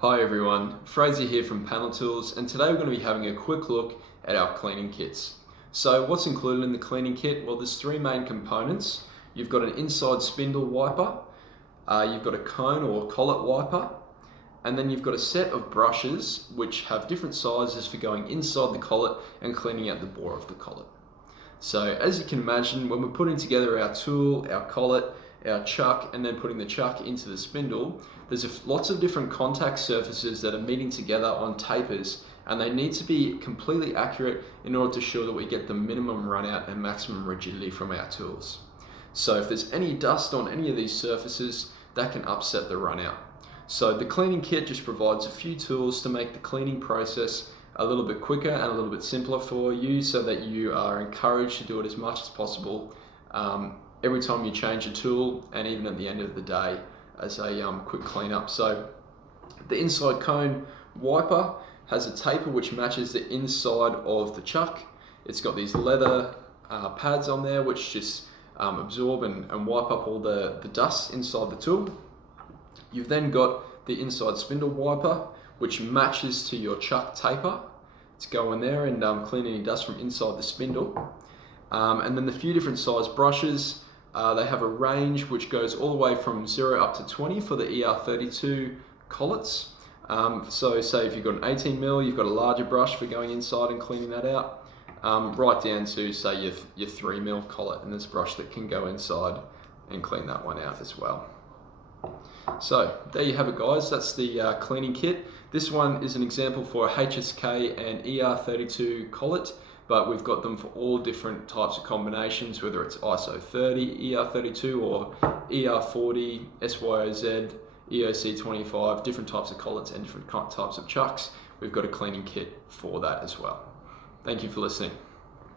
Hi everyone, Fraser here from Panel Tools, and today we're going to be having a quick look at our cleaning kits. So what's included in the cleaning kit? Well, there's three main components. You've got an inside spindle wiper, you've got a cone or collet wiper, and then you've got a set of brushes which have different sizes for going inside the collet and cleaning out the bore of the collet. So as you can imagine, when we're putting together our tool, our collet, our chuck, and then putting the chuck into the spindle, there's lots of different contact surfaces that are meeting together on tapers, and they need to be completely accurate in order to ensure that we get the minimum run out and maximum rigidity from our tools. So if there's any dust on any of these surfaces, that can upset the run out. So the cleaning kit just provides a few tools to make the cleaning process a little bit quicker and a little bit simpler for you, so that you are encouraged to do it as much as possible every time you change a tool, and even at the end of the day as a quick cleanup. So the inside cone wiper has a taper which matches the inside of the chuck. It's got these leather pads on there which just absorb and wipe up all the dust inside the tool. You've then got the inside spindle wiper which matches to your chuck taper to go in there and clean any dust from inside the spindle. And then the few different size brushes, they have a range which goes all the way from 0 up to 20 for the ER32 collets. So say if you've got an 18mm, you've got a larger brush for going inside and cleaning that out, right down to say your 3mm collet, and there's a brush that can go inside and clean that one out as well. So there you have it guys, that's the cleaning kit. This one is an example for a HSK and ER32 collet, but we've got them for all different types of combinations, whether it's ISO 30, ER32 or ER40, SYOZ, EOC25, different types of collets and different types of chucks. We've got a cleaning kit for that as well. Thank you for listening.